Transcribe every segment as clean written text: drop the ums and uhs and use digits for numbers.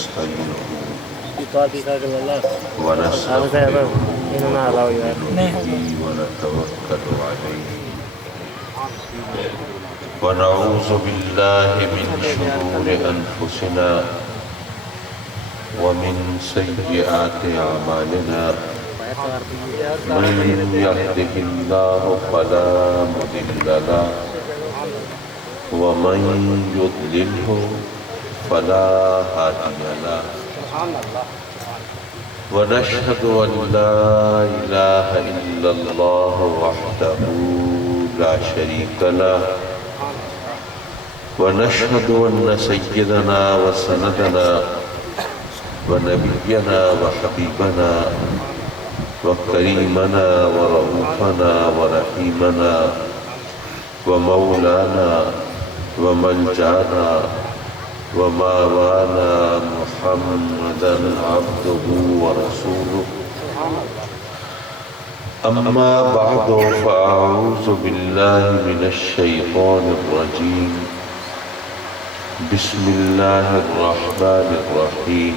ونستعينه ونتوكل عليه ونعوذ بالله من شرور أنفسنا ومن سيئات أعمالنا من يهده الله فلا مضل له ومن يضلله فلا هادي له ونشهد أن لا إله إلا الله وحده لا شريك له ونشهد أن سيدنا وسندنا ونبينا وحبيبنا وكريمنا ورؤوفنا ورحيمنا ومولانا وملجانا وماوانا محمدا عبده ورسوله أما بعد فأعوذ بالله من الشيطان الرجيم بسم الله الرحمن الرحيم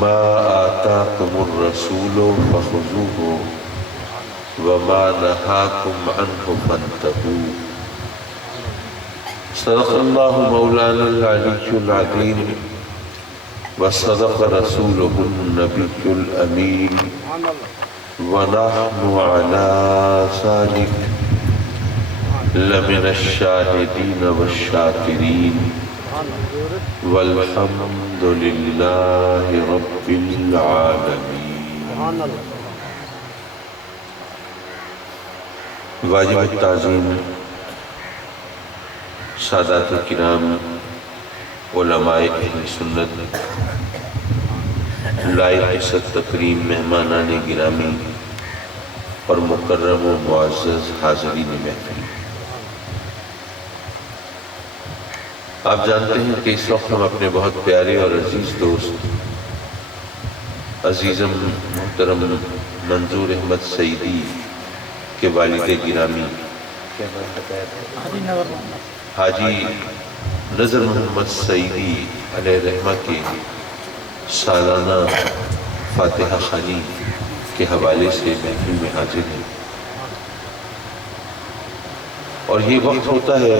ما آتاكم الرسول فخذوه وما نهاكم عنه فانتهوا صدق الله مولانا العلي العظيم وصدق رسوله النبي الأمين ونحن على ذلك لمن الشاهدين والشاكرين والحمد لله رب العالمين. واجب التعظیم سادات کرام، علماء اہل سنت، لائق عزت تکریم مہمانان گرامی اور مکرم و معزز حاضرین محفل، آپ جانتے ہیں کہ اس وقت ہم اپنے بہت پیارے اور عزیز دوست عزیزم محترم منظور احمد سعیدی کے والد گرامی حاجی نظر محمد سعیدی علیہ رحمہ کے سالانہ فاتحہ خوانی کے حوالے سے محفل میں حاضر ہیں، اور یہ وقت ہوتا ہے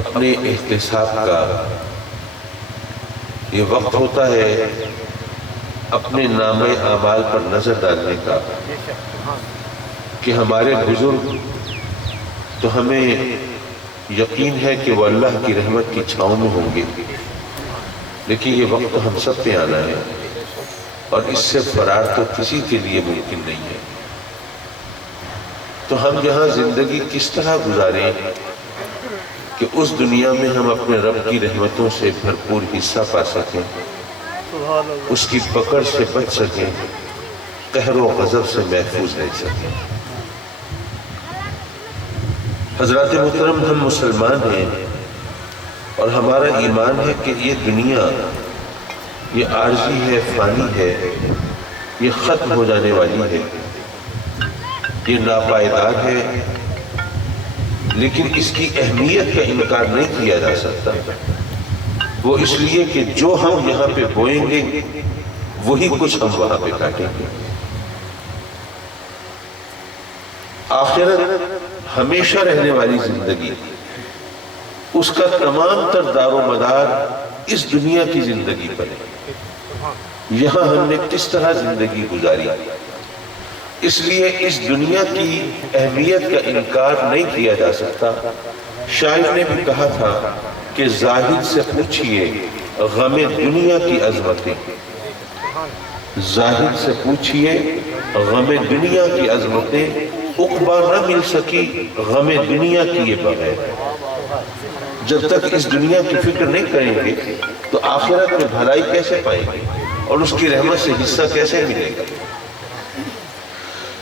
اپنے احتساب کا، یہ وقت ہوتا ہے اپنے نام اعمال پر نظر ڈالنے کا کہ ہمارے بزرگ تو ہمیں یقین ہے کہ وہ اللہ کی رحمت کی چھاؤں میں ہوں گے، لیکن یہ وقت ہم سب پہ آنا ہے اور اس سے فرار تو کسی کے لیے ممکن نہیں ہے. تو ہم یہاں زندگی کس طرح گزاریں کہ اس دنیا میں ہم اپنے رب کی رحمتوں سے بھرپور حصہ پا سکیں، اس کی پکڑ سے بچ سکیں، قہر و غضب سے محفوظ رہ سکیں. حضرات محترم، ہم مسلمان ہیں اور ہمارا ایمان ہے کہ یہ دنیا یہ عارضی ہے، فانی ہے، یہ ختم ہو جانے والی ہے، یہ ناپائیدار ہے، لیکن اس کی اہمیت کا انکار نہیں کیا جا سکتا. وہ اس لیے کہ جو ہم یہاں پہ بوئیں گے وہی کچھ ہم وہاں پہ کاٹیں گے. آخرت ہمیشہ رہنے والی زندگی، اس کا تمام تر دار و مدار اس دنیا کی زندگی پر ہے. یہاں ہم نے کس طرح زندگی گزاری، اس لیے اس دنیا کی اہمیت کا انکار نہیں کیا جا سکتا. شاعر نے بھی کہا تھا کہ زاہد سے پوچھئے غم دنیا کی عظمتیں، زاہد سے پوچھئے غم دنیا کی عظمتیں، عقبہ نہ مل سکی غم دنیا کی یہ بغیر. جب تک اس دنیا کی فکر نہیں کریں گے تو آخرت میں بھلائی کیسے پائیں گے اور اس کی رحمت سے حصہ کیسے ملے گا.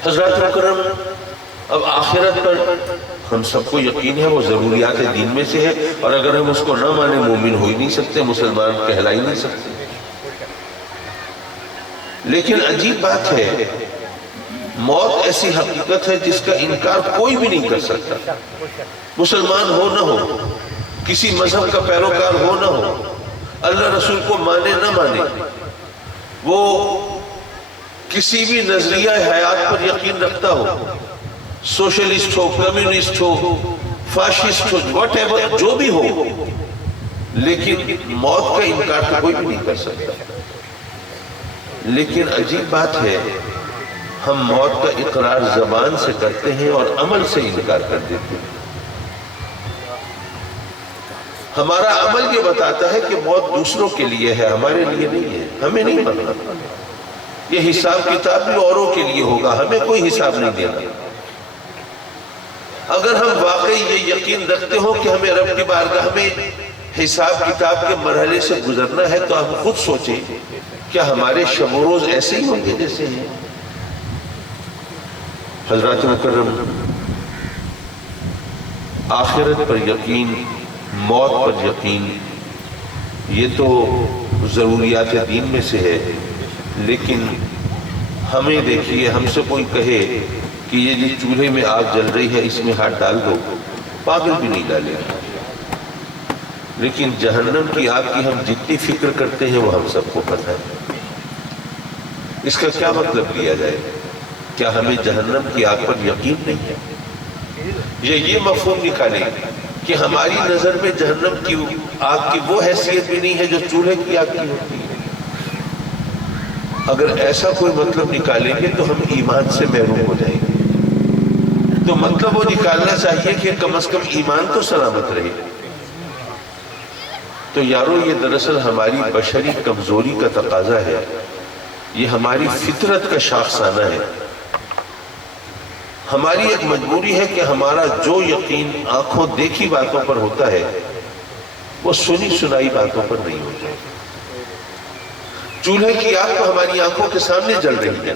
حضرات مکرم، اب آخرت پر ہم سب کو یقین ہے وہ ضروریات دین میں سے ہے، اور اگر ہم اس کو نہ مانے مومن ہو ہی نہیں سکتے، مسلمان کہلا ہی نہیں سکتے. لیکن عجیب بات ہے، موت ایسی حقیقت ہے جس کا انکار کوئی بھی نہیں کر سکتا، مسلمان ہو نہ ہو. کسی مذہب کا پیروکار ہو نہ ہو، اللہ رسول کو مانے نہ مانے، وہ کسی بھی نظریہ حیات پر یقین رکھتا ہو، سوشلسٹ ہو، کمیونسٹ ہو، فاشسٹ ہو، واٹ ایور جو بھی ہو، لیکن موت کا انکار تو کوئی بھی نہیں کر سکتا۔ لیکن عجیب بات ہے، ہم موت کا اقرار زبان سے کرتے ہیں اور عمل سے انکار کر دیتے ہیں۔ ہمارا عمل یہ بتاتا ہے کہ موت دوسروں کے لیے ہے، ہمارے لیے نہیں ہے، ہمیں نہیں مرنا، یہ حساب کتاب بھی اوروں کے لیے ہوگا، ہمیں کوئی حساب نہیں دینا۔ اگر ہم واقعی یہ یقین رکھتے ہو کہ ہمیں رب کی بارگاہ میں حساب کتاب کے مرحلے سے گزرنا ہے، تو ہم خود سوچیں کیا ہمارے شب و روز ایسے ہی ہوں گے جیسے ہیں؟ حضرات مکرم، آخرت پر یقین، موت پر یقین، یہ تو ضروریات دین میں سے ہے، لیکن ہمیں دیکھیے، ہم سے کوئی کہے کہ یہ جس چولہے میں آگ جل رہی ہے اس میں ہاتھ ڈال دو، پاگل بھی نہیں ڈالے گا۔ لیکن جہنم کی آگ کی ہم جتنی فکر کرتے ہیں وہ ہم سب کو پتہ ہے۔ اس کا کیا مطلب لیا جائے؟ کیا ہمیں جہنم کی آگ پر یقین نہیں ہے؟ یہ مفہوم نکالیں کہ ہماری نظر میں جہنم کی آگ کی وہ حیثیت بھی نہیں ہے جو چولہے کی آگ کی ہوتی ہے۔ اگر ایسا کوئی مطلب نکالیں گے تو ہم ایمان سے محروم ہو جائیں گے۔ تو مطلب وہ نکالنا چاہیے کہ کم از کم ایمان تو سلامت رہے۔ تو یارو، یہ دراصل ہماری بشری کمزوری کا تقاضا ہے، یہ ہماری فطرت کا شاخسانہ ہے۔ ہماری ایک مجبوری ہے کہ ہمارا جو یقین آنکھوں دیکھی باتوں پر ہوتا ہے وہ سنی سنائی باتوں پر نہیں ہوتا۔ چولہے کی آگ تو ہماری آنکھوں کے سامنے جل رہی ہے،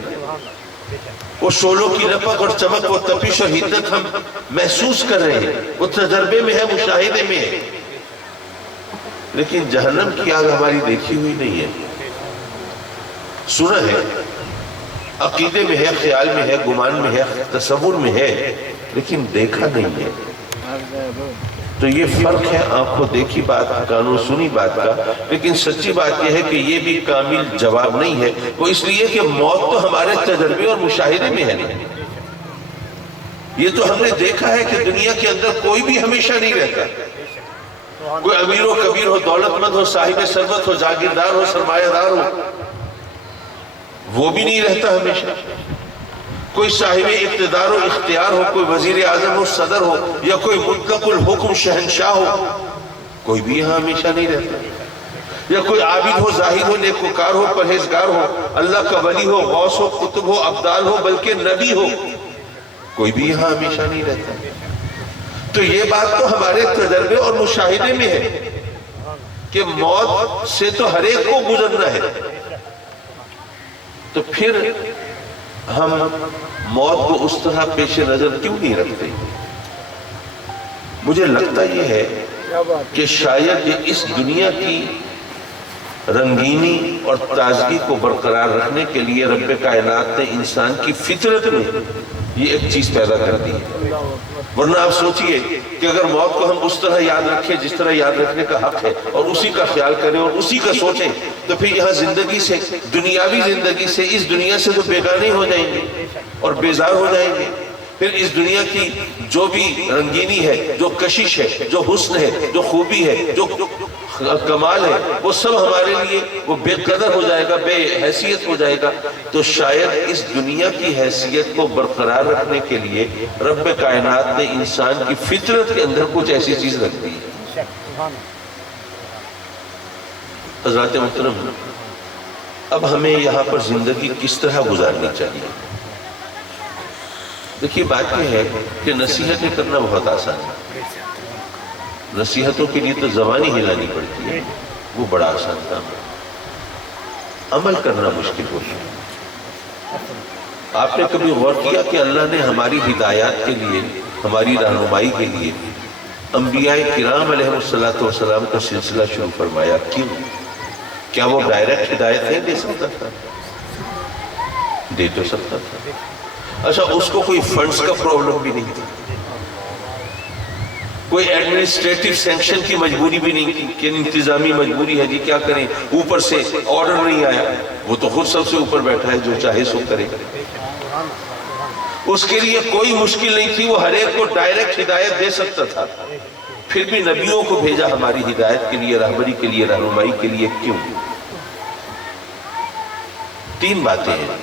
وہ شعلوں کی لپک اور چمک، وہ تپش اور حدت ہم محسوس کر رہے ہیں، وہ تجربے میں ہے، مشاہدے میں ہے۔ لیکن جہنم کی آگ ہماری دیکھی ہوئی نہیں ہے، سنا ہے، عقیدے میں ہے، خیال میں ہے، گمان میں ہے، تصور میں ہے، لیکن دیکھا نہیں ہے۔ تو یہ فرق ہے آنکھوں دیکھی بات، کانوں سنی بات کا۔ لیکن سچی بات یہ ہے کہ یہ بھی کامل جواب نہیں ہے، وہ اس لیے کہ موت تو ہمارے تجربے اور مشاہدے میں ہے۔ یہ تو ہم نے دیکھا ہے کہ دنیا کے اندر کوئی بھی ہمیشہ نہیں رہتا، کوئی امیر و کبیر ہو، دولت مند ہو، صاحب ثروت ہو، جاگیردار ہو، سرمایہ دار ہو، وہ بھی نہیں رہتا ہمیشہ۔ کوئی صاحب اقتدار و اختیار ہو، کوئی وزیر اعظم ہو، صدر ہو، یا کوئی مطلق الحکم شہنشاہ ہو، کوئی بھی یہاں ہمیشہ نہیں رہتا۔ یا کوئی عابد ہو، زاہد ہو، نیکوکار ہو، پرہیزگار ہو، اللہ کا ولی ہو، غوث ہو، قطب ہو، ابدال ہو، بلکہ نبی ہو، کوئی بھی یہاں ہمیشہ نہیں رہتا۔ تو یہ بات تو ہمارے تجربے اور مشاہدے میں ہے کہ موت سے تو ہر ایک کو گزرنا ہے۔ تو پھر ہم موت کو اس طرح پیش نظر کیوں نہیں رکھتے؟ مجھے لگتا یہ ہے کہ شاید یہ اس دنیا کی رنگینی اور تازگی کو برقرار رکھنے کے لیے رب کائنات نے انسان کی فطرت میں یہ ایک چیز پیدا کر دی ہے۔ ورنہ آپ سوچئے کہ اگر موت کو ہم اس طرح یاد رکھیں جس طرح یاد رکھنے کا حق ہے، اور اسی کا خیال کریں اور اسی کا سوچیں، تو پھر یہاں زندگی سے، دنیاوی زندگی سے، اس دنیا سے تو بیگانے ہو جائیں گے اور بیزار ہو جائیں گے۔ پھر اس دنیا کی جو بھی رنگینی ہے، جو کشش ہے، جو حسن ہے، جو خوبی ہے، جو کمال ہے، وہ سب ہمارے لیے وہ بے قدر ہو جائے گا، بے حیثیت ہو جائے گا۔ تو شاید اس دنیا کی حیثیت کو برقرار رکھنے کے لیے رب کائنات نے انسان کی فطرت کے اندر کچھ ایسی چیز رکھ دی ہے۔ حضرات محترم، اب ہمیں یہاں پر زندگی کس طرح گزارنی چاہیے؟ دیکھیے، بات یہ ہے کہ نصیحتیں کرنا بہت آسان ہے، نصیحتوں کے لیے تو زبانی ہلانی پڑتی ہے، وہ بڑا آسان کام ہے، عمل کرنا مشکل ہوتا ہے۔ آپ نے کبھی غور کیا کہ اللہ نے ہماری ہدایات کے لیے، ہماری رہنمائی کے لیے انبیاء کرام علیہ السلام کا سلسلہ شروع فرمایا؟ کیوں؟ کیا وہ ڈائریکٹ ہدایت نہیں دے سکتا تھا؟ دے تو سکتا تھا۔ اچھا، اس کو کوئی فنڈز کا پرابلم بھی نہیں تھا، کوئی ایڈمنسٹریٹو سینکشن کی مجبوری بھی نہیں کی کہ انتظامی مجبوری ہے جی کیا کریں، اوپر سے آرڈر نہیں آیا، وہ تو خود سب سے اوپر بیٹھا ہے، جو چاہے سو کرے۔ اس کے لیے کوئی مشکل نہیں تھی، وہ ہر ایک کو ڈائریکٹ ہدایت دے سکتا تھا، پھر بھی نبیوں کو بھیجا ہماری ہدایت کے لیے، رہبری کے لیے، رہنمائی کے لیے۔ کیوں؟ تین باتیں ہیں۔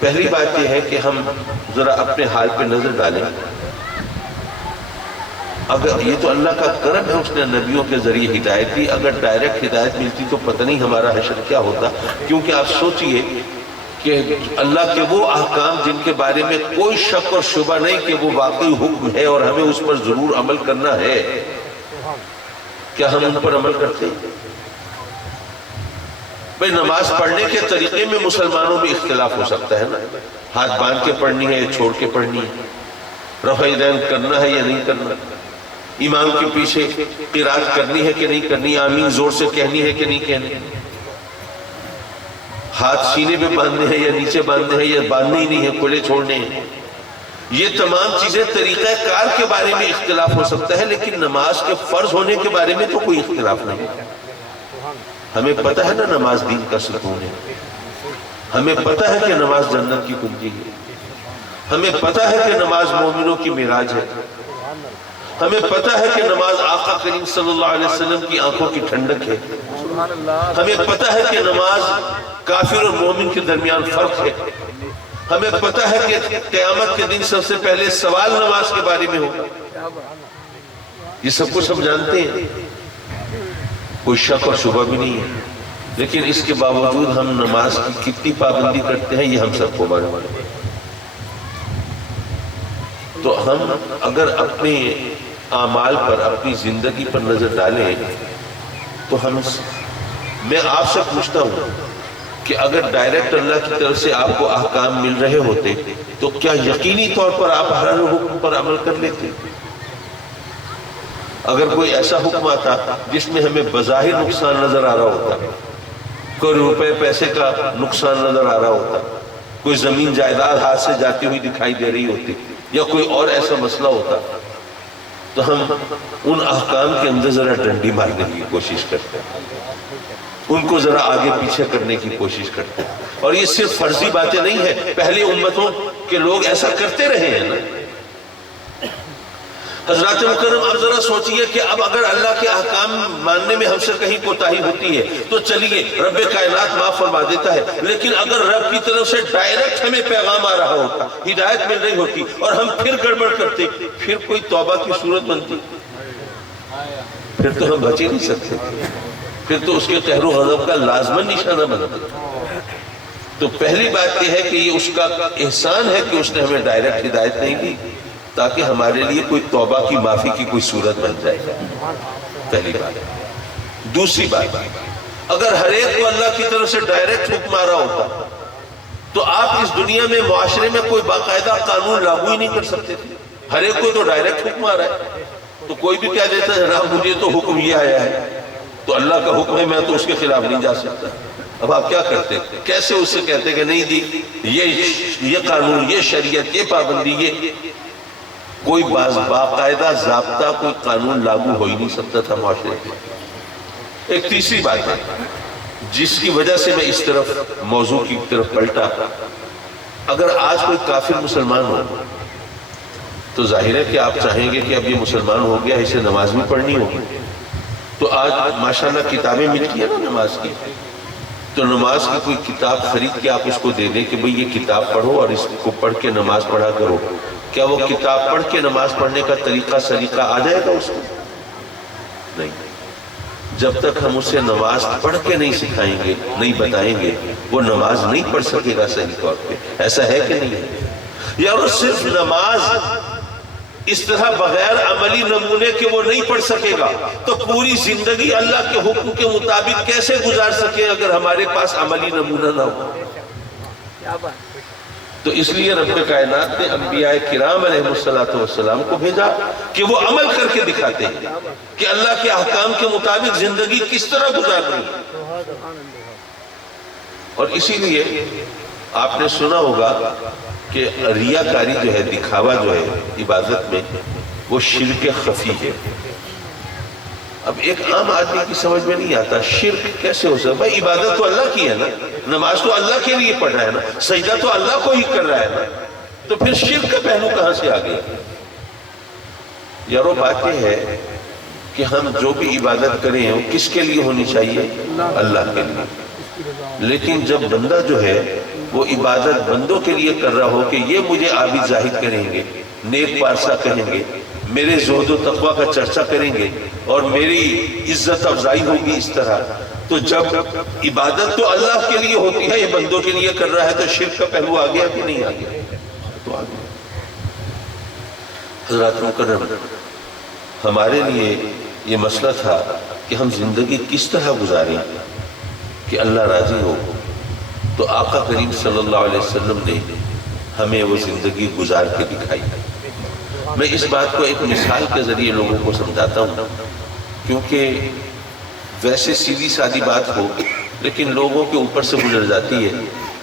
پہلی بات یہ ہے کہ ہم ذرا اپنے حال پہ نظر ڈالیں۔ اگر یہ تو اللہ کا کرم ہے، اس نے نبیوں کے ذریعے ہدایت دی، اگر ڈائریکٹ ہدایت ملتی تو پتہ نہیں ہمارا حشر کیا ہوتا۔ کیونکہ آپ سوچئے کہ اللہ کے وہ احکام جن کے بارے میں کوئی شک اور شبہ نہیں کہ وہ واقعی حکم ہے اور ہمیں اس پر ضرور عمل کرنا ہے، کیا ہم ان پر عمل کرتے ہیں؟ بھئی نماز پڑھنے کے طریقے میں مسلمانوں میں اختلاف ہو سکتا ہے نا، ہاتھ باندھ کے پڑھنی ہے یا چھوڑ کے پڑھنی ہے، رفع یدین کرنا ہے یا نہیں کرنا، امام کے پیچھے قرات کرنی ہے کہ نہیں کرنی، آمین زور سے کہنی ہے کہ نہیں کہنی، ہاتھ سینے پہ باندھنے ہیں یا نیچے باندھنے ہیں یا باندھنے ہی نہیں ہے، کھلے چھوڑنے ہیں۔ یہ تمام چیزیں طریقہ کار کے بارے میں اختلاف ہو سکتا ہے، لیکن نماز کے فرض ہونے کے بارے میں تو کوئی اختلاف نہیں۔ ہمیں پتہ ہے نا نماز دین کا ستون ہے، ہمیں پتہ ہے کہ نماز جنت کی کنجی ہے، ہمیں پتہ ہے کہ نماز مومنوں کی معراج ہے، ہمیں پتہ ہے کہ نماز آقا کریم صلی اللہ علیہ وسلم کی آنکھوں کی ٹھنڈک ہے، ہمیں پتہ ہے کہ نماز کافر اور مومن کے درمیان فرق ہے، ہمیں پتہ ہے کہ قیامت کے دن سب سے پہلے سوال نماز کے بارے میں ہوگا۔ یہ سب کچھ ہم جانتے ہیں، کوئی شک اور شبہ بھی نہیں ہے، لیکن اس کے باوجود ہم نماز کی کتنی پابندی کرتے ہیں یہ ہم سب کو معلوم ہے۔ تو ہم اگر اپنے اعمال پر، اپنی زندگی پر نظر ڈالیں تو میں آپ سے پوچھتا ہوں کہ اگر ڈائریکٹ اللہ کی طرف سے آپ کو احکام مل رہے ہوتے تو کیا یقینی طور پر آپ ہر حکم پر عمل کر لیتے؟ اگر کوئی ایسا حکم آتا جس میں ہمیں بظاہر نقصان نظر آ رہا ہوتا، کوئی روپے پیسے کا نقصان نظر آ رہا ہوتا، کوئی زمین جائیداد ہاتھ سے جاتی ہوئی دکھائی دے رہی ہوتی، یا کوئی اور ایسا مسئلہ ہوتا، تو ہم ان احکام کے اندر ذرا ڈنڈی مارنے کی کوشش کرتے ہیں، ان کو ذرا آگے پیچھے کرنے کی کوشش کرتے ہیں۔ اور یہ صرف فرضی باتیں نہیں ہیں، پہلی امتوں کے لوگ ایسا کرتے رہے ہیں نا۔ حضرات مکرم اب ذرا سوچئے کہ اب اگر اللہ کے احکام ماننے میں ہم سے کہیں کوتاہی ہوتی ہے تو چلیے رب کائنات معاف فرما دیتا ہے، لیکن اگر رب کی طرف سے ڈائریکٹ ہمیں پیغام آ رہا ہوتا، ہدایت مل رہی ہوتی اور ہم پھر گڑبڑ کرتے، پھر کوئی توبہ کی صورت بنتی؟ پھر تو ہم بچ ہی نہیں سکتے، پھر تو اس کے قہر و غضب کا لازماً نشانہ بنتا۔ تو پہلی بات یہ ہے کہ یہ اس کا احسان ہے کہ اس نے ہمیں ڈائریکٹ ہدایت نہیں دی تاکہ ہمارے لیے کوئی توبہ کی معافی کی کوئی صورت بن جائے، پہلی بات۔ دوسری بات، اگر ہر ایک کو اللہ کی طرف سے ڈائریکٹ حکم آ رہا ہوتا تو آپ اس دنیا میں معاشرے میں کوئی باقاعدہ قانون لاگو ہی نہیں کر سکتے تھے۔ ہر ایک کو تو ڈائریکٹ حکم آ رہا ہے، تو کوئی بھی کہہ دیتا ہے جناب مجھے تو حکم یہ آیا ہے، تو اللہ کا حکم ہے میں تو اس کے خلاف نہیں جا سکتا۔ اب آپ کیا کرتے؟ کیسے اس سے کہتے کہ نہیں دی یہ قانون، یہ شریعت، یہ پابندی، یہ کوئی باقاعدہ ضابطہ، کوئی قانون لاگو ہو ہی نہیں سکتا تھا معاشرے میں۔ ایک تیسری بات ہے جس کی وجہ سے میں اس طرف موضوع کی طرف پلٹا، اگر آج کوئی کافر مسلمان ہو تو ظاہر ہے کہ آپ چاہیں گے کہ اب یہ مسلمان ہو گیا، اسے نماز بھی پڑھنی ہوگی، تو آج ماشاءاللہ کتابیں ملتی ہیں نا نماز کی، تو نماز کی کوئی کتاب خرید کے آپ اس کو دے دیں کہ بھئی یہ کتاب پڑھو اور اس کو پڑھ کے نماز پڑھا کرو، کیا وہ کتاب پڑھ کے نماز پڑھنے کا طریقہ سلیقہ آ جائے گا اس کو؟ نہیں، جب تک ہم اسے نماز پڑھ کے نہیں سکھائیں گے، نہیں بتائیں گے، وہ نماز نہیں پڑھ سکے گا صحیح طور پہ۔ ایسا ہے کہ نہیں ہے؟ یا وہ صرف نماز اس طرح بغیر عملی نمونے کے وہ نہیں پڑھ سکے گا تو پوری زندگی اللہ کے حکم کے مطابق کیسے گزار سکے اگر ہمارے پاس عملی نمونہ نہ ہو؟ تو اس لیے رب کائنات نے انبیاء کرام علیہ السلام کو بھیجا کہ وہ عمل کر کے دکھاتے ہیں کہ اللہ کے احکام کے مطابق زندگی کس طرح گزارنی ہے۔ اور اسی لیے آپ نے سنا ہوگا کہ ریاکاری جو ہے، دکھاوا جو ہے عبادت میں، وہ شرک خفی ہے۔ اب ایک عام آدمی کی سمجھ میں نہیں آتا شرک کیسے ہو سکتا؟ بھائی عبادت تو اللہ کی ہے نا، نماز تو اللہ کے لیے پڑھ رہا ہے نا، سجدہ تو اللہ کو ہی کر رہا ہے نا، تو پھر شرک کا پہلو کہاں سے آ گیا؟ یارو بات یہ ہے کہ ہم جو بھی عبادت کریں وہ کس کے لیے ہونی چاہیے؟ اللہ کے لیے۔ لیکن جب بندہ جو ہے وہ عبادت بندوں کے لیے کر رہا ہو کہ یہ مجھے عابد زاہد کریں گے، نیک پارسا کہیں گے، میرے زہد و تقوی کا چرچا کریں گے اور میری عزت افزائی ہوگی اس طرح، تو جب عبادت تو اللہ کے لیے ہوتی ہے، یہ بندوں کے لیے کر رہا ہے، تو شرک کا پہلو آ گیا کہ نہیں آ گیا؟ تو آ گیا۔ حضرات مکرم، ہمارے لیے یہ مسئلہ تھا کہ ہم زندگی کس طرح گزاریں کہ اللہ راضی ہو، تو آقا کریم صلی اللہ علیہ وسلم نے ہمیں وہ زندگی گزار کے دکھائی۔ میں اس بات کو ایک مثال کے ذریعے لوگوں کو سمجھاتا ہوں، کیونکہ ویسے سیدھی سادی بات ہو لیکن لوگوں کے اوپر سے گزر جاتی ہے،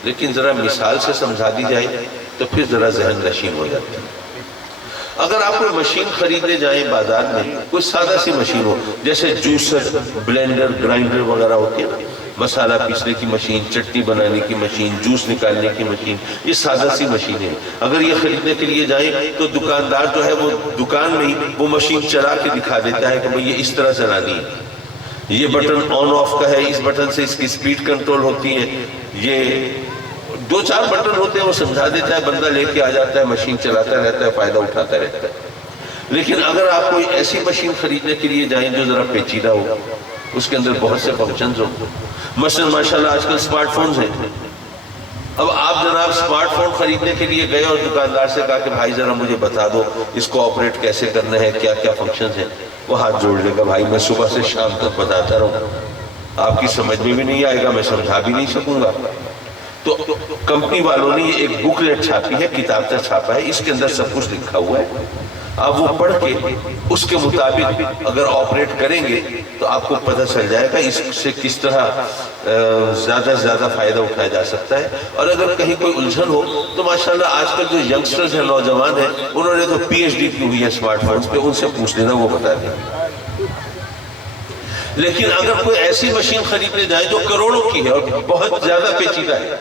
لیکن ذرا مثال سے سمجھا دی جائے تو پھر ذرا ذہن نشین ہو جاتی ہے۔ اگر آپ کوئی مشین خریدنے جائیں بازار میں، کوئی سادہ سی مشین ہو، جیسے جوسر، بلینڈر، گرائنڈر وغیرہ ہوتی ہے نا، مسالہ پیسنے کی مشین، چٹنی بنانے کی مشین، جوس نکالنے کی مشین، یہ سادہ سی مشین ہے۔ اگر یہ خریدنے کے لیے جائیں تو دکاندار جو ہے وہ دکان میں ہی وہ مشین چلا کے دکھا دیتا ہے کہ بھئی یہ اس طرح چلانی ہے، یہ بٹن آن آف کا ہے، اس بٹن سے اس کی سپیڈ کنٹرول ہوتی ہے، یہ 2-4 بٹن ہوتے ہیں، وہ سمجھا دیتا ہے، بندہ لے کے آ جاتا ہے، مشین چلاتا رہتا ہے، فائدہ اٹھاتا رہتا ہے۔ لیکن اگر آپ کوئی ایسی مشین خریدنے کے لیے جائیں جو ذرا پیچیدہ ہو، اس کے اندر بہت سے فنکشنز ہوں، مثلا ماشاءاللہ آج کل سمارٹ فونز ہیں، اب آپ جناب سمارٹ فون خریدنے کے لیے گئے اور دکاندار سے کہا کہ بھائی ذرا مجھے بتا دو اس کو آپریٹ کیسے کرنا ہے، کیا کیا فنکشنز ہیں، وہ ہاتھ جوڑ لے گا، بھائی میں صبح سے شام تک بتاتا رہوں، آپ کی سمجھ میں بھی نہیں آئے گا، میں سمجھا بھی نہیں سکوں گا۔ تو کمپنی والوں نے ایک بکلیٹ چھاپی ہے، کتابچہ چھاپا ہے، اس کے اندر سب کچھ لکھا ہوا ہے، آپ وہ پڑھ کے اس کے مطابق اگر آپریٹ کریں گے تو آپ کو پتہ چل جائے گا اس سے کس طرح زیادہ سے زیادہ فائدہ اٹھایا جا سکتا ہے۔ اور اگر کہیں کوئی الجھن ہو تو ماشاءاللہ آج کل جو ینگسٹرز ہیں، نوجوان ہیں، انہوں نے تو PhD کی ہوئی ہے اسمارٹ فونز پہ، ان سے پوچھ لینا، وہ بتا دیں۔ لیکن اگر کوئی ایسی مشین خریدنے جائے جو کروڑوں کی ہے اور بہت زیادہ پیچیدہ ہے،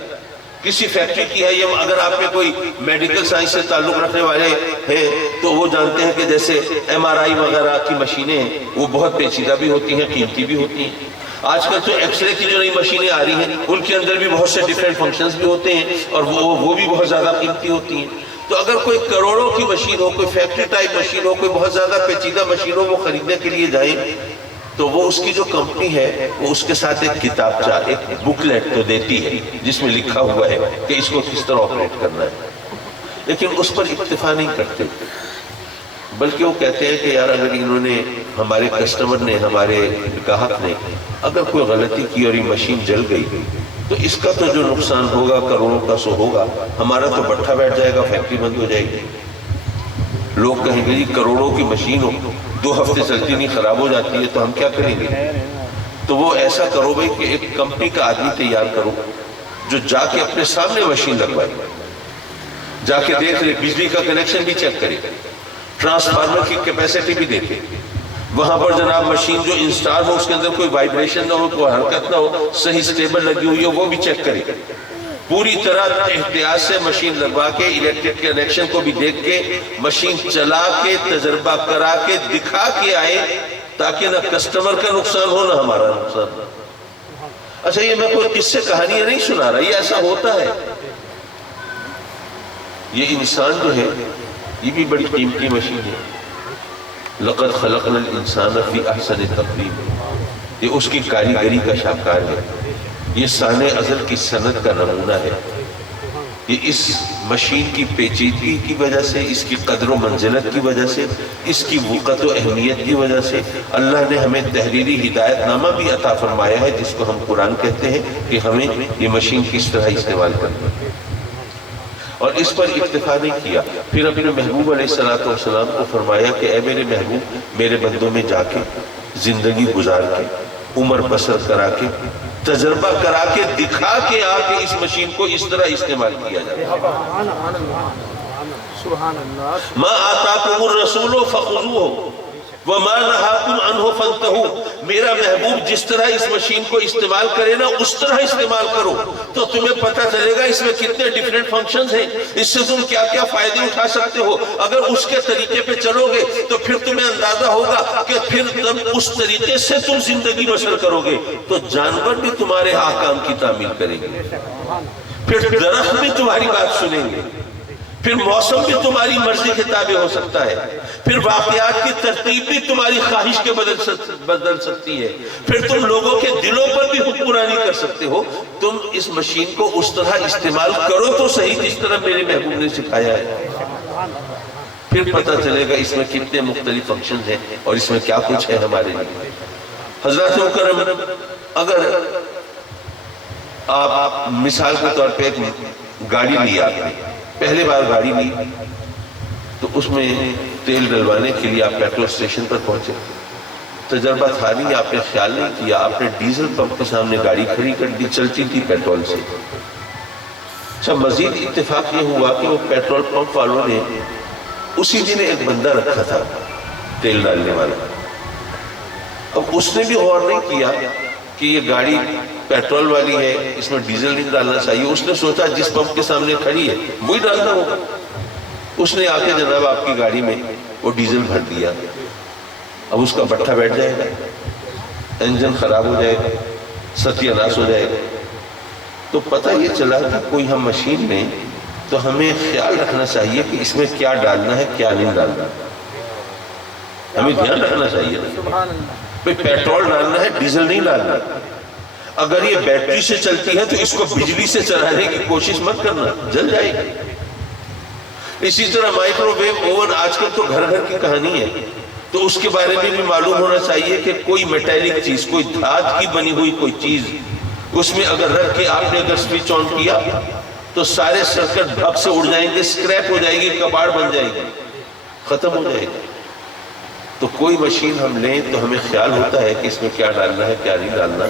کسی فیکٹری کی ہے، یا اگر آپ میں کوئی میڈیکل سائنس سے تعلق رکھنے والے ہیں تو وہ جانتے ہیں کہ جیسے MRI وغیرہ کی مشینیں ہیں، وہ بہت پیچیدہ بھی ہوتی ہیں، قیمتی بھی ہوتی ہیں۔ آج کل تو ایکس رے کی جو نئی مشینیں آ رہی ہیں، ان کے اندر بھی بہت سے ڈیفرنٹ فنکشنز بھی ہوتے ہیں اور وہ بھی بہت زیادہ قیمتی ہوتی ہیں۔ تو اگر کوئی کروڑوں کی مشین ہو، کوئی فیکٹری ٹائپ مشین ہو، کوئی بہت زیادہ پیچیدہ مشین ہو، وہ خریدنے کے لیے جائیں تو وہ اس کی جو کمپنی ہے وہ اس کے ساتھ ایک کتابچہ، ایک بکلیٹ تو دیتی ہے جس میں لکھا ہوا ہے کہ اس کو کس طرح آپریٹ کرنا ہے، لیکن اس پر اکتفا نہیں کرتے، بلکہ وہ کہتے ہیں کہ یار اگر انہوں نے، ہمارے کسٹمر نے، ہمارے گاہک نے اگر کوئی غلطی کی اور یہ مشین جل گئی تو اس کا تو جو نقصان ہوگا کروڑوں کا سو ہوگا، ہمارا تو بٹھا بیٹھ جائے گا، فیکٹری بند ہو جائے گی۔ لوگ کہیں گے جی کروڑوں کی مشین ہو، 2 ہفتے چلتی نہیں، خراب ہو جاتی ہے، تو ہم کیا کریں گے؟ تو وہ ایسا کرو بھائی کہ ایک کمپنی کا آدمی تیار کرو جو جا کے اپنے سامنے مشین لگوائے، جا کے دیکھ لے، بجلی کا کنیکشن بھی چیک کرے، ٹرانسفارمر کی کیپیسٹی بھی دیکھے، وہاں پر جناب مشین جو انسٹال ہو اس کے اندر کوئی وائبریشن نہ ہو، کوئی حرکت نہ ہو، صحیح سٹیبل لگی ہوئی ہو، وہ بھی چیک کرے، پوری طرح احتیاط سے مشین لگوا کے، الیکٹرک کنیکشن کو بھی دیکھ کے، مشین چلا کے، تجربہ کرا کے، دکھا کے آئے تاکہ نہ کسٹمر کا نقصان ہو نہ ہمارا نقصان ہو۔ اچھا یہ میں کوئی قصے کہانیاں نہیں سنا رہا، یہ ایسا ہوتا ہے۔ یہ انسان جو ہے یہ بھی بڑی قیمتی مشین ہے، لقد خلقنا الانسان فی احسن تقویم، یہ اس کی کاریگری کا شاہکار ہے، یہ سانع ازل کی صنعت کا نمونہ ہے۔ یہ اس مشین کی پیچیدگی کی وجہ سے، اس کی قدر و منزلت کی وجہ سے، اس کی وقت و اہمیت کی وجہ سے اللہ نے ہمیں تحریری ہدایت نامہ بھی عطا فرمایا ہے، جس کو ہم قرآن کہتے ہیں، کہ ہمیں یہ مشین کس طرح استعمال کرنا ہے۔ اور اس پر اکتفا نہیں کیا، پھر اپنے محبوب علیہ السلام کو فرمایا کہ اے میرے محبوب، میرے بندوں میں جا کے زندگی گزار کے، عمر بسر کرا کے، تجربہ کرا کے، دکھا کے آ کے اس مشین کو اس طرح استعمال کیا جاتا ہے۔ سبحان اللہ. ما آتاکم الرسول فخذوہ وما نہاکم عنہ فانتہوا. میرا محبوب جس طرح اس مشین کو استعمال کرے نا اس طرح استعمال کرو تو تمہیں پتہ چلے گا اس میں کتنے ڈیفرنٹ فنکشنز ہیں، اس سے تم کیا کیا فائدے اٹھا سکتے ہو. اگر اس کے طریقے پہ چلو گے تو پھر تمہیں اندازہ ہوگا کہ پھر تم اس طریقے سے تم زندگی بسر کرو گے تو جانور بھی تمہارے احکام کی تعمیل کریں گے، پھر درخت بھی تمہاری بات سنیں گے، پھر موسم بھی تمہاری مرضی کے تابع ہو سکتا ہے، پھر واقعات کی ترتیب بھی تمہاری خواہش کے بدل سکتی ہے، پھر تم لوگوں کے دلوں پر بھی حکمرانی کر سکتے ہو. تم اس مشین کو اس طرح استعمال کرو تو صحیح جس طرح میرے محبوب نے سکھایا ہے، پھر پتہ چلے گا اس میں کتنے مختلف فنکشنز ہیں اور اس میں کیا کچھ ہے ہمارے لیے. حضرات مکرم، اگر آپ مثال کے طور پہ ایک گاڑی لی، آپ نے پہلے بار گاڑی لی تو اس میں تیل ڈلوانے کے لیے آپ پیٹرول اسٹیشن پر پہنچے، تجربہ تھا نہیں، آپ نے خیال نہیں کیا، آپ نے ڈیزل پمپ کے سامنے گاڑی کھڑی کر دی، چلتی تھی پیٹرول سے. اچھا، مزید اتفاق یہ ہوا کہ وہ پیٹرول پمپ والوں نے اسی دن ایک بندہ رکھا تھا تیل ڈالنے والا. اب اس نے بھی غور نہیں کیا کہ یہ گاڑی پیٹرول والی ہے، اس میں ڈیزل نہیں ڈالنا چاہیے. اس نے سوچا جس پمپ کے سامنے کھڑی ہے وہی ڈالنا ہوگا. اس نے آ کے جناب آپ کی گاڑی میں وہ ڈیزل بھر دیا. اب اس کا بٹھا بیٹھ جائے گا، انجن خراب ہو جائے گا، ستیہ ناش ہو جائے گا. تو پتہ یہ چلا کہ کوئی ہم مشین میں تو ہمیں خیال رکھنا چاہیے کہ اس میں کیا ڈالنا ہے کیا نہیں ڈالنا. ہمیں دھیان رکھنا چاہیے بھئی پیٹرول ڈالنا ہے، ڈیزل نہیں ڈالنا. اگر یہ بیٹری سے چلتی ہے تو اس کو بجلی سے چلانے کی کوشش مت کرنا، جل جائے گی. اسی طرح مائکرو ویو اوون آج کل تو گھر گھر کی کہانی ہے، تو اس کے بارے میں بھی معلوم ہونا چاہیے کہ کوئی میٹیلک چیز، کوئی دھات کی بنی ہوئی کوئی چیز اس میں اگر رکھ کے آپ نے اگر سوئچ آن کیا تو سارے سرکٹ دھب سے اڑ جائیں گے، سکریپ ہو جائے گی، کباڑ بن جائے گی، ختم ہو جائے گا. تو کوئی مشین ہم لیں تو ہمیں خیال ہوتا ہے کہ اس میں کیا ڈالنا ہے کیا نہیں ڈالنا.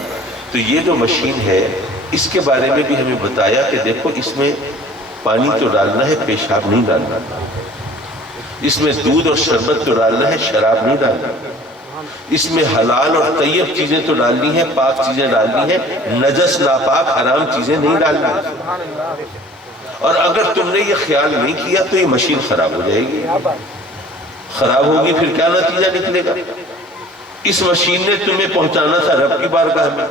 تو یہ جو مشین ہے اس کے بارے میں بھی ہمیں بتایا کہ دیکھو اس میں پانی تو ڈالنا ہے، پیشاب نہیں ڈالنا. اس میں دودھ اور شربت تو ڈالنا ہے، شراب نہیں ڈالنا. اس میں حلال اور طیب چیزیں تو ڈالنی ہیں، پاک چیزیں ڈالنی ہیں، نجس ناپاک حرام چیزیں نہیں ڈالنی. اور اگر تم نے یہ خیال نہیں کیا تو یہ مشین خراب ہو جائے گی. خراب ہوگی پھر کیا نتیجہ نکلے گا؟ اس مشین نے تمہیں پہنچانا تھا رب کی بارگاہ میں،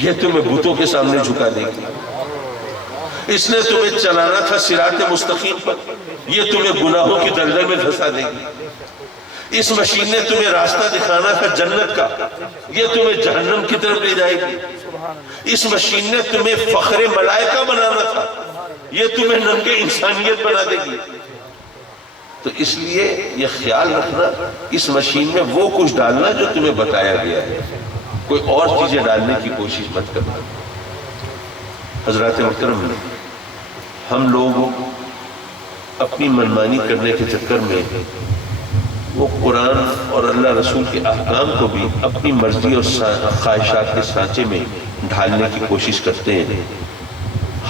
یہ تمہیں بتوں کے سامنے جھکا دے گی. اس نے تمہیں چلانا تھا صراط مستقیم پر، یہ تمہیں گناہوں کی دلدل میں دھسا دے گی. اس مشین نے تمہیں راستہ دکھانا تھا جنت کا، یہ تمہیں جہنم کی طرف لے جائے گی. اس مشین نے تمہیں فخر ملائکہ بنانا تھا، یہ تمہیں ننگے انسانیت بنا دے گی. تو اس لیے یہ خیال رکھنا اس مشین میں وہ کچھ ڈالنا جو تمہیں بتایا گیا ہے، کوئی اور چیزیں ڈالنے کی کوشش مت کرنا. حضرات محترم، ہم لوگ اپنی منمانی کرنے کے چکر میں وہ قرآن اور اللہ رسول کے احکام کو بھی اپنی مرضی اور خواہشات کے سانچے میں ڈھالنے کی کوشش کرتے ہیں.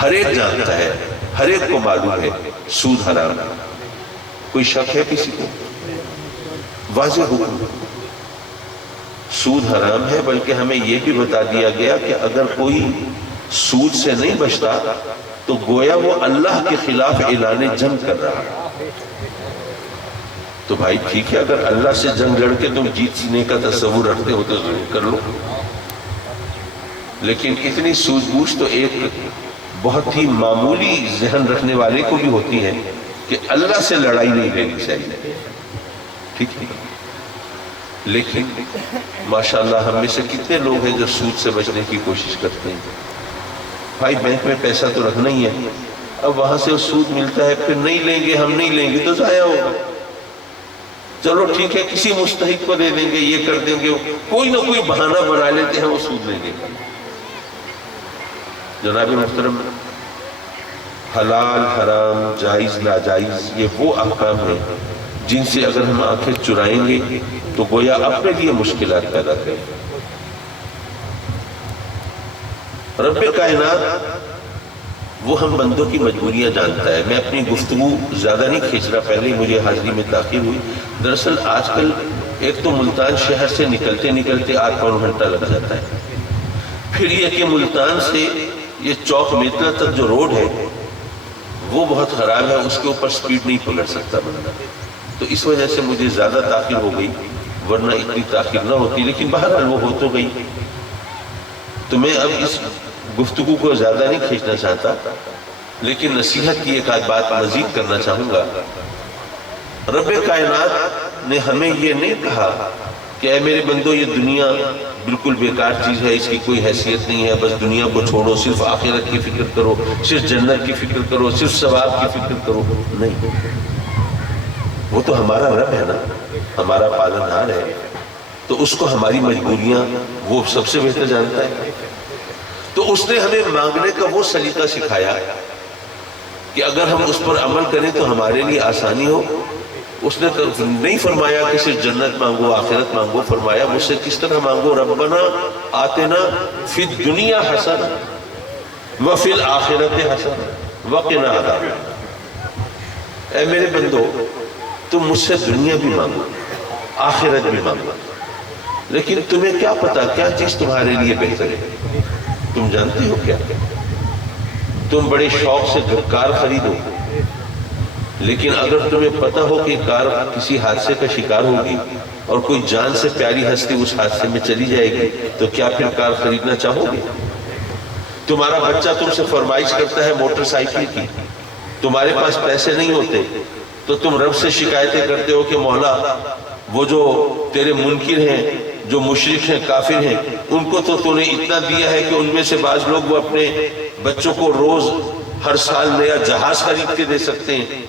ہر ایک جانتا ہے، ہر ایک کو معلوم ہے سود حرام ہے. کوئی شک ہے کسی کو؟ واضح حکم، سود حرام ہے. بلکہ ہمیں یہ بھی بتا دیا گیا کہ اگر کوئی سود سے نہیں بچتا تو گویا وہ اللہ کے خلاف اعلان جنگ کر رہا ہے. تو بھائی ٹھیک ہے، اگر اللہ سے جنگ لڑ کے تم جیتنے کا تصور رکھتے ہو تو ضرور کر لو، لیکن اتنی سوجھ بوجھ تو ایک بہت ہی معمولی ذہن رکھنے والے کو بھی ہوتی ہے کہ اللہ سے لڑائی نہیں لینی چاہیے. ٹھیک ہے، لیکن ماشاءاللہ ہم میں سے کتنے لوگ ہیں جو سود سے بچنے کی کوشش کرتے ہیں. بھائی بینک میں پیسہ تو رکھنا ہی ہے، اب وہاں سے سود ملتا ہے، پھر نہیں لیں گے، ہم نہیں لیں گے تو ضائع ہوگا. چلو ٹھیک ہے، کسی مستحق کو دے دیں گے، یہ کر دیں گے، کوئی نہ کوئی بہانہ بنا لیتے ہیں وہ سود لیں گے. جناب محترم، حلال حرام جائز ناجائز یہ وہ احکام ہیں جن سے اگر ہم آنکھیں چرائیں گے تو گویا اپنے لیے مشکلات پیدا کریں. رب کائنات وہ ہم بندوں کی مجبوریاں جانتا ہے. میں اپنی گفتگو زیادہ نہیں کھینچ رہا، پہلے ہی مجھے حاضری میں تاخیر ہوئی. دراصل آج کل ایک تو ملتان شہر سے نکلتے نکلتے 8-9 گھنٹہ لگ جاتا ہے. پھر یہ کہ ملتان سے یہ چوک میتنا تک جو روڈ ہے وہ بہت خراب ہے، اس کے اوپر سپیڈ نہیں پکڑ سکتا بندہ. تو اس وجہ سے مجھے زیادہ تاخیر ہو گئی، ورنہ اتنی تاخیر نہ ہوتی. لیکن بہرحال وہ ہو تو گئی. تو میں اب اس گفتگو کو زیادہ نہیں کھینچنا چاہتا، لیکن نصیحت کی ایک آدھ بات مزید کرنا چاہوں گا. رب کائنات نے ہمیں یہ نہیں کہا کہ اے میرے بندو یہ دنیا بالکل بیکار چیز ہے، اس کی کوئی حیثیت نہیں ہے، بس دنیا کو چھوڑو، صرف آخرت کی فکر کرو، صرف جنت کی فکر کرو، صرف ثواب کی فکر کرو. نہیں، وہ تو ہمارا رب ہے نا، ہمارا پالنہار ہے، تو اس کو ہماری مجبوریاں وہ سب سے بہتر جانتا ہے. تو اس نے ہمیں مانگنے کا وہ سلیقہ سکھایا کہ اگر ہم اس پر عمل کریں تو ہمارے لیے آسانی ہو. اس نے نہیں فرمایا کہ صرف جنت مانگو، آخرت مانگو. فرمایا مجھ سے کس طرح مانگو، ربنا آتنا فی الدنیا حسنہ وفی الآخرت حسنہ وقنا عذاب النار. اے میرے بندو، تم مجھ سے دنیا بھی مانگو، آخرت بھی مانگو، لیکن تمہیں کیا پتا کیا چیز تمہارے لیے بہتر ہے؟ تم جانتے ہو کیا؟ تم بڑے شوق سے کار خریدو، لیکن اگر تمہیں پتا ہو کہ کار کسی حادثے کا شکار ہوگی اور کوئی جان سے پیاری ہستی اس حادثے میں چلی جائے گی، تو کیا پھر کار خریدنا چاہو گے؟ تمہارا بچہ تم سے فرمائش کرتا ہے موٹر سائیکل کی، تمہارے پاس پیسے نہیں ہوتے تو تم رب سے شکایتیں کرتے ہو کہ مولا وہ جو تیرے منکر ہیں، جو مشرک ہیں، کافر ہیں، ان کو تو نے اتنا دیا ہے کہ ان میں سے بعض لوگ وہ اپنے بچوں کو روز ہر سال نیا جہاز خرید کے دے سکتے ہیں.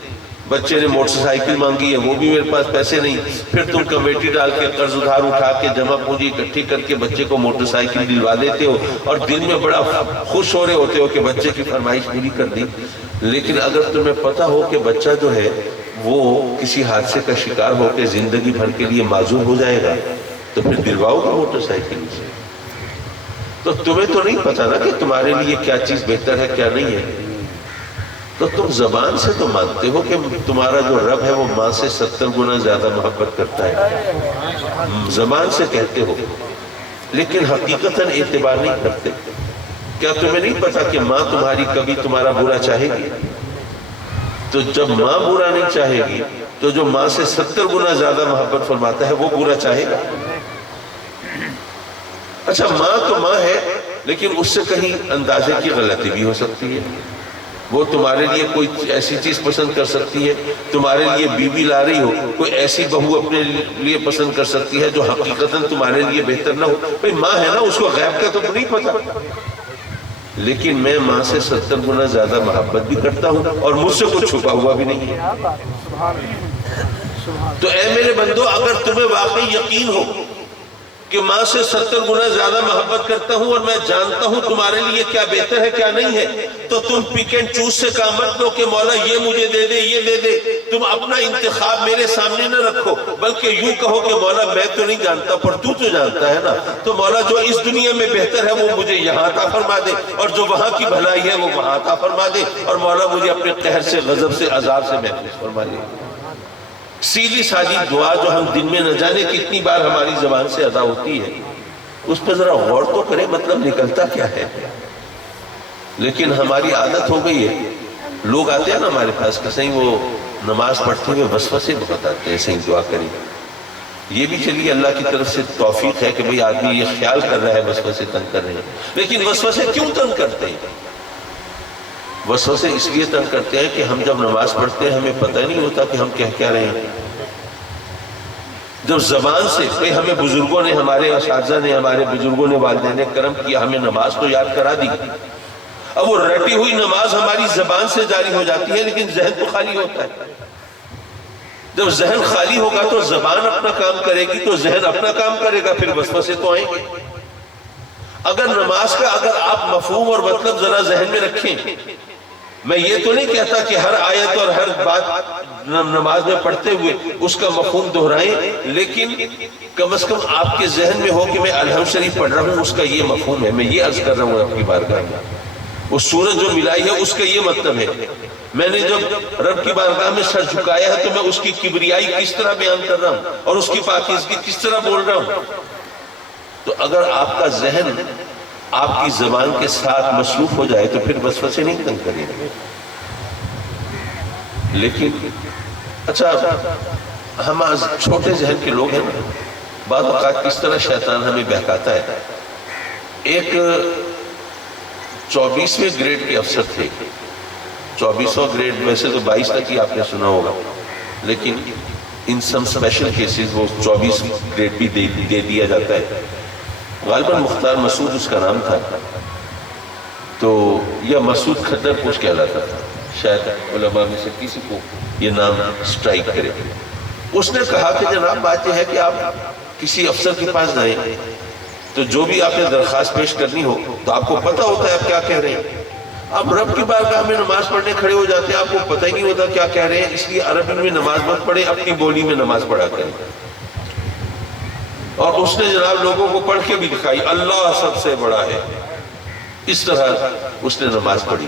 بچے نے موٹر سائیکل مانگی ہے، وہ بھی میرے پاس پیسے نہیں. پھر تم کمیٹی ڈال کے قرض ادھار اٹھا کے جمع پونجی اکٹھی کر کے بچے کو موٹر سائیکل دلوا دیتے ہو اور دل میں بڑا خوش ہو رہے ہوتے ہو کہ بچے کی فرمائش پوری کر دی. لیکن اگر تمہیں پتا ہو کہ بچہ جو ہے وہ کسی حادثے کا شکار ہو کے زندگی بھر کے لیے معذور ہو جائے گا، تو پھر دلواؤ گا موٹر سائیکل سے. تو تمہیں تو نہیں پتا نا کہ تمہارے لیے کیا چیز بہتر ہے کیا نہیں ہے. تو تم زبان سے تو مانتے ہو کہ تمہارا جو رب ہے وہ ماں سے 70 گنا زیادہ محبت کرتا ہے، زبان سے کہتے ہو، لیکن حقیقتاً اعتبار نہیں کرتے. کیا تمہیں نہیں پتا کہ ماں تمہاری کبھی تمہارا برا چاہے گی؟ تو جب ماں برا نہیں چاہے گی تو جو ماں سے 70 گنا زیادہ محبت فرماتا ہے وہ برا چاہے گا؟ اچھا، ماں تو ماں ہے، لیکن اس سے کہیں اندازے کی غلطی بھی ہو سکتی ہے. وہ تمہارے لیے کوئی ایسی چیز پسند کر سکتی ہے، تمہارے لیے بیوی لا رہی ہو، کوئی ایسی بہو اپنے لیے پسند کر سکتی ہے جو حقیقتاً تمہارے لیے بہتر نہ ہو. بھئی ماں ہے نا، اس کو غیب کا تو نہیں پتا. لیکن میں ماں سے 70 گنا زیادہ محبت بھی کرتا ہوں اور مجھ سے کچھ چھپا ہوا بھی نہیں ہے. تو اے میرے بندو، اگر تمہیں واقعی یقین ہو کہ ماں سے 70 گنا زیادہ محبت کرتا ہوں اور میں جانتا ہوں تمہارے لیے کیا بہتر ہے کیا نہیں ہے، تو تم پک اینڈ چوز سے کام مت لو کہ مولا یہ مجھے دے دے، یہ دے دے. تم اپنا انتخاب میرے سامنے نہ رکھو، بلکہ یوں کہو کہ مولا میں تو نہیں جانتا پر تو جانتا ہے نا، تو مولا جو اس دنیا میں بہتر ہے وہ مجھے یہاں عطا فرما دے، اور جو وہاں کی بھلائی ہے وہ وہاں عطا فرما دے، اور مولا مجھے اپنے قہر سے، غضب سے، عذاب سے محفوظ فرما دے. سیدھی سادی دعا جو ہم دن میں نہ جانے کتنی بار ہماری زبان سے ادا ہوتی ہے، اس پر ذرا غور تو کریں مطلب نکلتا کیا ہے. لیکن ہماری عادت ہو گئی ہے، لوگ آتے ہیں نا ہمارے پاس کہ صحیح وہ نماز پڑھتے ہوئے وسوسے بہت آتے ہیں، صحیح دعا کریں. یہ بھی چلیے اللہ کی طرف سے توفیق ہے کہ بھئی آدمی یہ خیال کر رہا ہے وسوسے تنگ کر رہے ہیں. لیکن وسوسے کیوں تنگ کرتے ہیں؟ وسوسے اس لیے تنگ کرتے ہیں کہ ہم جب نماز پڑھتے ہیں ہمیں پتہ نہیں ہوتا کہ ہم کہہ کیا رہے ہیں. جب زبان سے ہمیں بزرگوں نے، ہمارے اساتذہ نے، ہمارے بزرگوں نے، والدین کرم کیا، ہمیں نماز تو یاد کرا دی، اب وہ رٹی ہوئی نماز ہماری زبان سے جاری ہو جاتی ہے لیکن ذہن تو خالی ہوتا ہے. جب ذہن خالی ہوگا تو زبان اپنا کام کرے گی، تو ذہن اپنا کام کرے گا، پھر وسوسے تو آئیں گے. اگر نماز کا آپ مفہوم اور مطلب ذرا ذہن میں رکھیں، میں یہ تو نہیں کہتا کہ ہر آیت اور ہر بات نماز میں پڑھتے ہوئے اس کا مفہوم دہرائیں، لیکن کم از کم آپ کے ذہن میں ہو کہ میں الحمد شریف پڑھ رہا ہوں، اس کا یہ مفہوم ہے. میں یہ عرض کر رہا ہوں آپ کی بارگاہ میں. وہ سورج جو ملائی ہے اس کا یہ مطلب ہے میں نے جب رب کی بارگاہ میں سر جھکایا ہے تو میں اس کی کبریائی کس طرح بیان کر رہا ہوں اور اس کی پاکیزگی کس طرح بول رہا ہوں. تو اگر آپ کا ذہن آپ کی زبان کے ساتھ مصروف ہو جائے تو پھر وسوسے نہیں تنگ کرے گا. لیکن اچھا ہم چھوٹے ذہن کے لوگ ہیں بعض اوقات کس طرح شیطان ہمیں بہکاتا ہے. ایک 24ویں گریڈ کے افسر تھے. 24واں گریڈ ویسے تو 22 تک ہی آپ نے سنا ہوگا لیکن ان سم اسپیشل کیسز وہ 24 گریڈ بھی دے دیا جاتا ہے. غالباً مختار مسعود اس کا نام تھا تو یہ مسعود کھدر پوچھ کہلاتا تھا. شاید علماء میں سے کسی کو یہ نام سٹرائک کرے. اس نے کہا کہ جناب بات یہ ہے کہ آپ کسی افسر کے پاس جائیں تو جو بھی آپ نے درخواست پیش کرنی ہو تو آپ کو پتہ ہوتا ہے آپ کیا کہہ رہے ہیں. آپ رب کی بارگاہ میں نماز پڑھنے کھڑے ہو جاتے ہیں آپ کو پتہ ہی نہیں ہوتا کیا کہہ رہے ہیں. اس لیے عربی میں نماز مت پڑھیں اپنی بولی میں نماز پڑھا کریں. اور اس نے جناب لوگوں کو پڑھ کے بھی دکھائی اللہ سب سے بڑا ہے. اس طرح اس نے نماز پڑھی.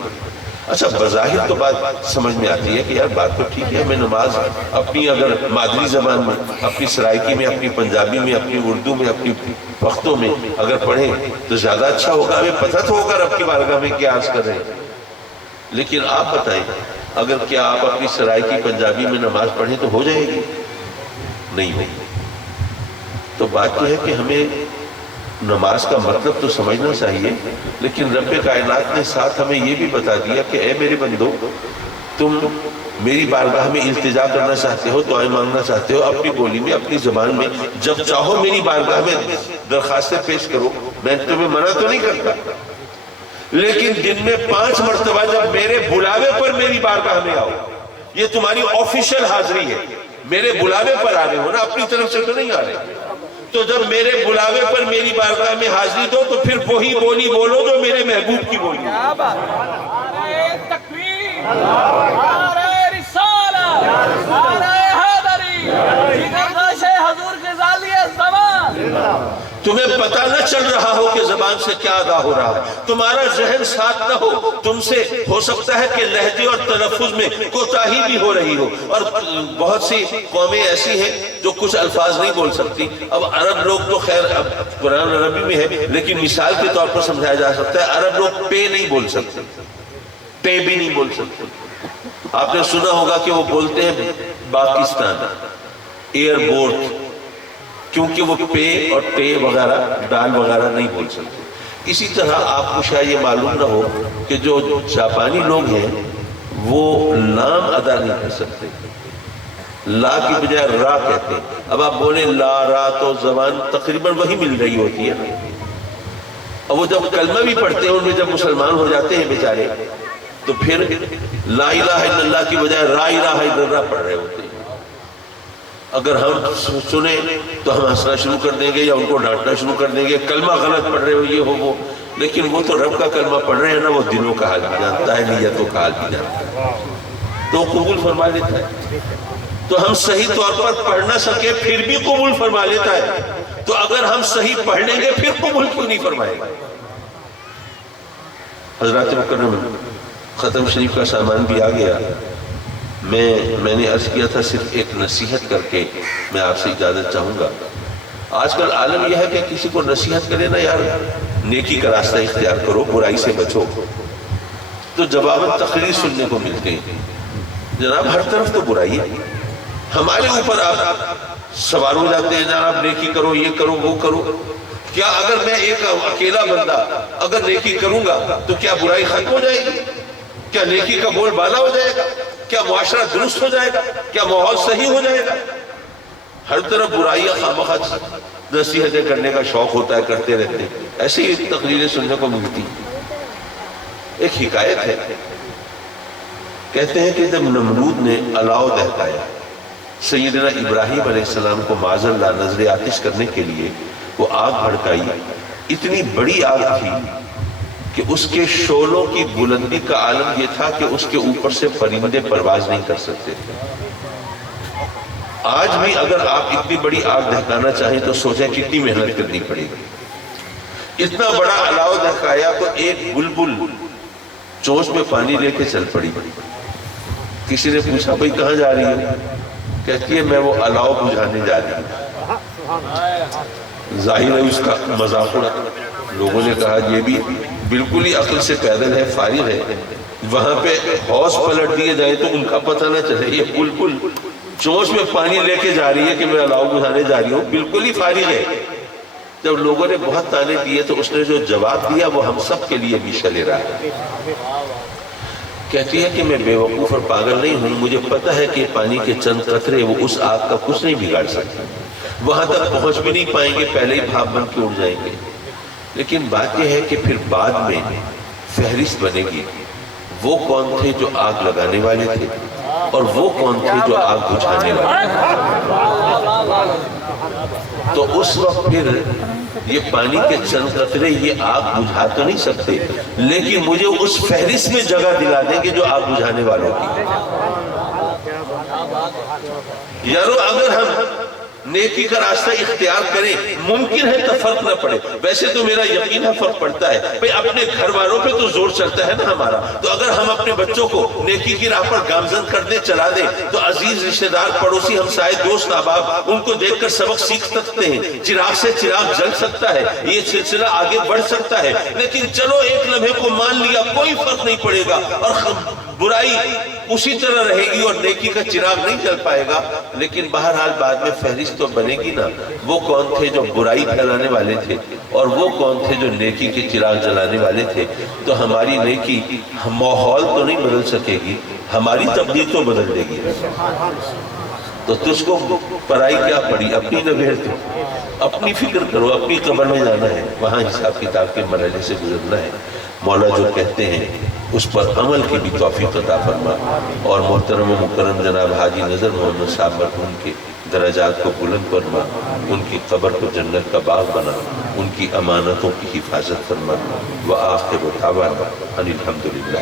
اچھا بظاہر تو بات سمجھ میں آتی ہے کہ یار بات تو ٹھیک ہے. میں نماز اپنی اگر مادری زبان میں اپنی سرائکی میں اپنی پنجابی میں اپنی اردو میں اپنی پختوں میں اگر پڑھیں تو زیادہ اچھا ہوگا. ہمیں پتہ تو ہوگا رب کی بارگاہ میں کیا عرض کر رہے ہیں. لیکن آپ بتائیں اگر کیا آپ اپنی سرائکی پنجابی میں نماز پڑھیں تو ہو جائے گی؟ نہیں ہوگی. تو بات یہ ہے کہ ہمیں نماز کا مطلب تو سمجھنا چاہیے لیکن رب کائنات نے ساتھ ہمیں یہ بھی بتا دیا کہ اے میرے بندو تم میری بارگاہ میں التجا کرنا چاہتے ہو دعائیں مانگنا چاہتے ہو اپنی بولی میں اپنی زبان میں جب چاہو میری بارگاہ میں درخواستیں پیش کرو. میں تمہیں منع تو نہیں کرتا لیکن دن میں 5 مرتبہ جب میرے بلاوے پر میری بارگاہ میں آؤ. یہ تمہاری آفیشل حاضری ہے. میرے بلاوے پر آ رہے ہو نا اپنی طرف سے تو نہیں آ رہے. تو جب میرے بلاوے پر میری بارگاہ میں حاضری دو تو پھر وہی بولی بولو جو میرے محبوب کی بولی. نعرہ تکبیر، نعرہ رسالت، نعرہ حیدری، جگردوش حضور کے ذالیہ زمان. تمہیں پتہ نہ چل رہا ہو کہ زبان سے کیا ادا ہو رہا ہے. تمہارا ذہن ساتھ نہ ہو. تم سے ہو سکتا ہے کہ لہجے اور تلفظ میں کوتاہی بھی ہو رہی ہو. اور بہت سی قومیں ایسی ہیں جو کچھ الفاظ نہیں بول سکتی. اب عرب لوگ تو خیر اب قرآن عربی میں ہے لیکن مثال کے طور پر سمجھایا جا سکتا ہے عرب لوگ پے نہیں بول سکتے. پے بھی نہیں بول سکتے. آپ نے سنا ہوگا کہ وہ بولتے ہیں پاکستان ایئرپورٹ کیونکہ وہ پے اور ٹے وغیرہ ڈال وغیرہ نہیں بول سکتے. اسی طرح آپ کو شاید یہ معلوم نہ ہو کہ جو جاپانی لوگ ہیں وہ لام ادا نہیں کر سکتے. لا کی بجائے را کہتے ہیں. اب آپ بولیں لا را تو زبان تقریباً وہی مل رہی ہوتی ہے. اور وہ جب کلمہ بھی پڑھتے ہیں ان میں جب مسلمان ہو جاتے ہیں بیچارے تو پھر لا الہ الا اللہ کی بجائے را الہ الا اللہ پڑھ رہے ہوتے ہیں. اگر ہم سنیں تو ہم ہنسنا شروع کر دیں گے یا ان کو ڈانٹنا شروع کر دیں گے کلمہ غلط پڑھ رہے ہو یہ ہو وہ. لیکن وہ تو رب کا کلمہ پڑھ رہے ہیں نا. وہ دلوں کا حال بھی جانتا ہے نیتوں کا حال بھی جانتا ہے تو وہ قبول فرما لیتا ہے. تو ہم صحیح طور پر پڑھ نہ سکے پھر بھی قبول فرما لیتا ہے. تو اگر ہم صحیح پڑھ لیں گے پھر قبول کیوں نہیں فرمائے گا. حضرات مکرم ختم شریف کا سامان بھی آ گیا. میں نے عرض کیا تھا صرف ایک نصیحت کر کے میں آپ سے اجازت چاہوں گا. آج کل عالم یہ ہے کہ کسی کو نصیحت کرے نا یار نیکی کا راستہ اختیار کرو برائی سے بچو تو جواباً تقریر سننے کو ملتے ہیں. جناب ہر طرف تو برائی ہے. ہمارے اوپر آپ سوار ہو جاتے ہیں جناب نیکی کرو یہ کرو وہ کرو. کیا اگر میں ایک اکیلا بندہ اگر نیکی کروں گا تو کیا برائی ختم ہو جائے گی؟ کیا نیکی کا بول بالا ہو جائے گا؟ کیا معاشرہ درست ہو جائے گا؟ کیا ماحول صحیح ہو جائے گا؟ ہر طرف برائیاں خامخواہ نصیحتیں کرنے کا شوق ہوتا ہے کرتے رہتے ہیں. ایسی ہی تقریریں سننے کو ملتی. ایک حکایت ہے کہتے ہیں کہ جب نمرود نے الاؤ دہکایا سیدنا ابراہیم علیہ السلام کو معاذ اللہ نظر آتش کرنے کے لیے وہ آگ بھڑکائی. اتنی بڑی آگ تھی کہ اس کے شعلوں کی بلندی کا عالم یہ تھا کہ اس کے اوپر سے پرندے پرواز نہیں کر سکتے تھے. آج بھی اگر آپ اتنی بڑی آگ دہکانا چاہیں تو سوچیں کتنی محنت کرنی پڑے گی. اتنا بڑا الاؤ دہکایا تو ایک بلبل چوش میں پانی لے کے چل پڑی. کسی نے پوچھا بھائی کہاں جا رہی ہے؟ کہتی ہے میں وہ الاؤ بجھانے جا رہی ہوں. ظاہر ہے اس کا مذاق اڑا. لوگوں نے کہا یہ بھی بالکل ہی عقل سے پیدل ہے, فارغ ہے. وہاں پہ حوض پلٹ دیے جائے تو ان کا پتہ نہ چلے. یہ بالکل چوش میں پانی لے کے جا رہی ہے کہ میں الاؤ بجھانے جا رہی ہوں, بالکل ہی فارغ ہے. جب لوگوں نے بہت تانے دیے تو اس نے جو جواب دیا وہ ہم سب کے لیے بھی شلے رہا ہے. کہتی ہے کہ میں بے وقوف اور پاگل نہیں ہوں, مجھے پتہ ہے کہ پانی کے چند قطرے وہ اس آگ کا کچھ نہیں بگاڑ سکتے, وہاں تک پہنچ بھی نہیں پائیں گے, پہلے ہی بھاپ بن کے اڑ جائیں گے. لیکن بات یہ ہے کہ پھر بعد میں فہرست بنے گی وہ کون تھے جو آگ لگانے والے تھے اور وہ کون تھے جو آگ بجھانے والے تھے. تو اس وقت پھر یہ پانی کے چند قطرے یہ آگ بجھا تو نہیں سکتے, لیکن مجھے اس فہرست میں جگہ دلا دیں گے جو آگ بجھانے والوں کی. یارو اگر ہم نیکی کا راستہ اختیار کریں, ممکن ہے تو فرق نہ پڑے. ویسے تو میرا یقین ہے فرق پڑتا ہے بھئی, اپنے گھر والوں پہ تو زور چلتا ہے نا ہمارا. تو اگر ہم اپنے بچوں کو نیکی کی راہ پر گامزن کر دیں, چلا دیں, تو عزیز رشتہ دار, پڑوسی, ہمسائے, دوست, احباب ان کو دیکھ کر سبق سیکھ سکتے ہیں. چراغ سے چراغ جل سکتا ہے, یہ سلسلہ آگے بڑھ سکتا ہے. لیکن چلو ایک لمحے کو مان لیا, کوئی فرق نہیں پڑے گا, اور برائی اسی طرح رہے گی اور نیکی کا چراغ نہیں جل پائے گا. لیکن بہرحال بعد میں فہرست تو بنے گی نا, وہ کون تھے جو برائی پھیلانے والے تھے اور وہ کون تھے جو نیکی کے چراغ جلانے والے تھے. تو ہماری نیکی ماحول تو نہیں بدل سکے گی, ہماری تبدیل تو بدل دے گی. تو تجھ کو پرائی کیا پڑی, اپنی نبھیر تو اپنی فکر کرو. اپنی قبر میں جانا ہے, وہاں حساب کتاب کے مرحلے سے گزرنا ہے. مولا جو کہتے ہیں اس پر عمل کی بھی توفیق عطا فرما, اور محترم و مکرم جناب حاجی نظر محمد صاحب مرحوم کے درجات کو بلند فرما, ان کی قبر کو جنت کا باغ بنا, ان کی امانتوں کی حفاظت فرما. وآخر دعوانا ان الحمدللہ.